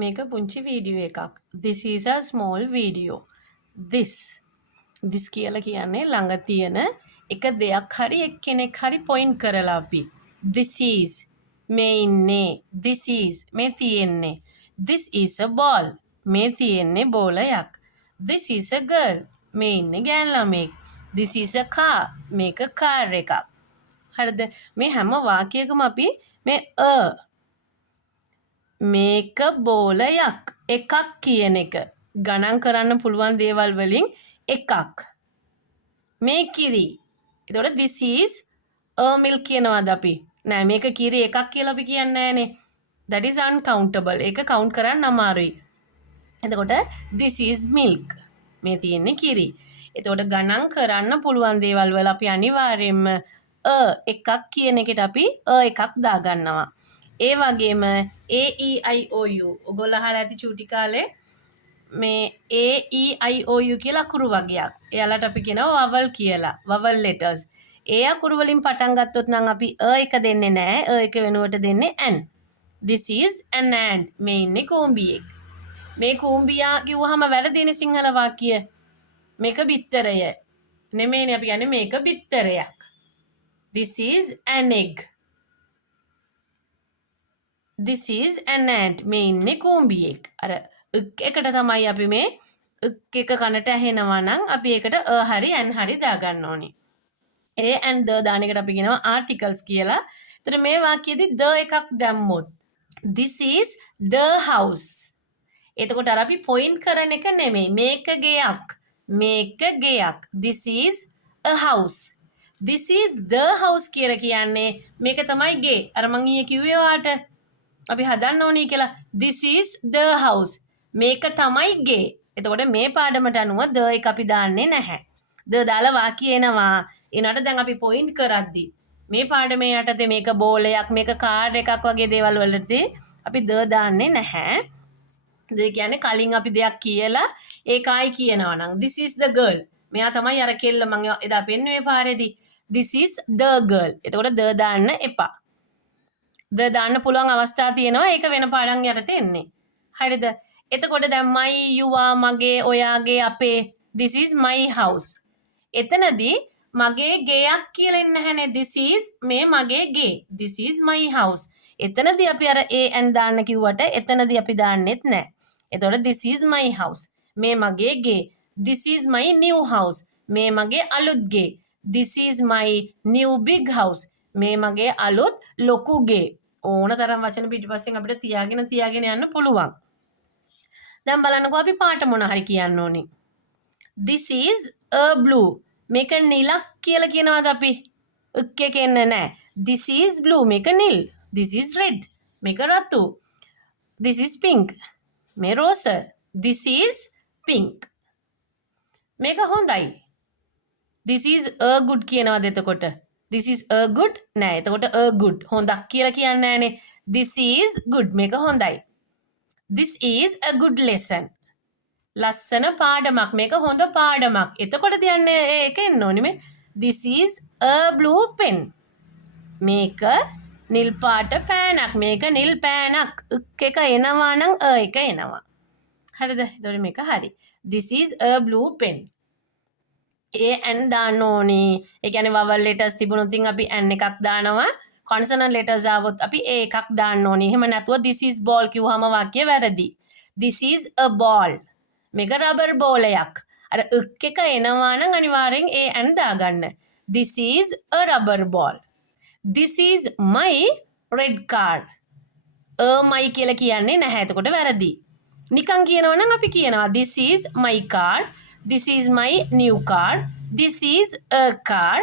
මේක පුංචි වීඩියෝ එකක්. This is a small video. This කියලා කියන්නේ ළඟ තියෙන එක දෙයක් හරි එක්කෙනෙක් හරි point කරලා අපි. This is මේ ඉන්නේ. This is මේ තියෙන්නේ. This is a ball. මේ තියෙන්නේ බෝලයක්. This is a girl. මේ ඉන්නේ ගෑනු ළමෙක්. This is a car. මේක කාර් එකක්. හරිද? මේ හැම වාක්‍යයකම අපි මේ මේක බෝලයක් එකක් කියන එක ගණන් කරන්න පුළුවන් දේවල් වලින් එකක්. මේ කිරි. එතකොට this is a milk කියනවාද අපි? නෑ මේක කිරි එකක් කියලා අපි කියන්නේ නෑනේ. That is uncountable. ඒක count කරන්න අමාරුයි. එතකොට this is milk. මේ තියෙන්නේ කිරි. එතකොට ගණන් කරන්න පුළුවන් දේවල් වල අපි අනිවාර්යයෙන්ම එකක් කියන එකට අපි එකක් දාගන්නවා. ඒ වගේම AEIOU ඔයගොල්ලෝ අහලා ඇති චූටි කාලේ මේ AEIOU කියලා අකුරු වගයක්. එයාලට අපි කියනවා vowel කියලා. vowel letters. ඒ අකුරු වලින් පටන් ගත්තොත් නම් අපි එක දෙන්නේ නැහැ. එක වෙනුවට දෙන්නේ an. This is an ant. මේ ඉන්නේ කූඹියෙක්. මේ කූඹියා කිව්වහම වැරදිනේ සිංහල වාක්‍ය. මේක බිත්තරය. නෙමෙයිනේ අපි කියන්නේ මේක බිත්තරයක්. This is an egg. This is an ant. මේ ඉන්නේ කූඹියෙක්. අර එකට තමයි අපි මේ එක කනට ඇහෙනවා නම් අපි ඒකට හරි an හරි දාගන්න ඕනේ. A and the දාන එකට අපි කියනවා articles කියලා. ඒතර මේ වාක්‍යයේදී the එකක් දැම්මොත් this is the house. එතකොට අර අපි point කරන එක නෙමෙයි. මේක ගෙයක්. මේක ගෙයක්. This is a house. This is the house කියලා කියන්නේ මේක තමයි ගේ. අර මං ඊයේ කිව්වේ වාට අපි හදන්න ඕනේ කියලා. This is the house. මේක තමයි ගේ. එතකොට මේ පාඩමට අනුව the එක අපි දාන්නේ නැහැ. the දාලා වාක්‍ය එනවා. ඊනට දැන් අපි point කරද්දි මේ පාඩමේ යටතේ මේක බෝලයක් මේක කාර් එකක් වගේ දේවල් වලදී අපි the දාන්නේ නැහැ. the කියන්නේ කලින් අපි දෙයක් කියලා ඒකයි කියනවා නම් this is the girl. මෙයා තමයි අර කෙල්ල මම එදා පෙන්නුවේ පාරේදී. This is the girl. එතකොට the දාන්න එපා. the දාන්න පුළුවන් අවස්ථා තියෙනවා. ඒක වෙන පාඩම් යටතේ එන්නේ. හරිද? එතකොට දැන් my your මගේ ඔයාගේ අපේ this is my house. එතනදී මගේ ගෙයක් කියලා එන්නේ නැහැනේ. This is මේ මගේ ගේ. This is my house. එතනදී අපි අර a and දාන්න කිව්වට එතනදී අපි දාන්නෙත් නැහැ. එතකොට this is my house. මේ මගේ ගේ. This is my new house. මේ මගේ අලුත් ගේ. This is my new big house. මේ මගේ අලුත් ලොකු ගේ. ඕන තරම් වචන පිටිපස්සෙන් අපිට තියාගෙන යන්න පුළුවන්. දැන් බලන්නකෝ අපි පාට මොන හරි කියන්න ඕනේ. This is a blue. මේක නිලක් කියලා කියනවාද අපි? එකක එන්නේ නැහැ. This is blue. මේක නිල්. This is red. මේක රතු. This is pink. මේ රෝස. This is pink. මේක හොඳයි. This is a good කියනවාද එතකොට? This is a good නෑ. එතකොට a good හොඳක් කියලා කියන්නේ නෑනේ. This is good. මේක හොඳයි. This is a good lesson. ලස්සන පාඩමක්. මේක හොඳ පාඩමක්. එතකොට තියන්නේ ඒක එන්න ඕනේ මේ. This is a blue pen. මේක නිල් පාට පෑනක්. මේක නිල් පෑනක්. එක එනවා නම් එක එනවා. හරිද? එතකොට මේක හරි. This is a blue pen. A and දාන්න ඕනේ. ඒ කියන්නේ vowel letters තිබුණොත් අපි n එකක් දානවා. consonant letters ආවොත් අපි a එකක් දාන්න ඕනේ. එහෙම නැතුව this is ball කිව්වම වාක්‍ය වැරදි. This is a ball. මේක රබර් බෝලයක්. අර එක එනවා නම් අනිවාර්යෙන් a and දාගන්න. This is a rubber ball. This is my red car. my කියලා කියන්නේ නැහැ. එතකොට වැරදි. නිකන් කියනවා නම් අපි කියනවා this is my car. This is my new car. This is a car.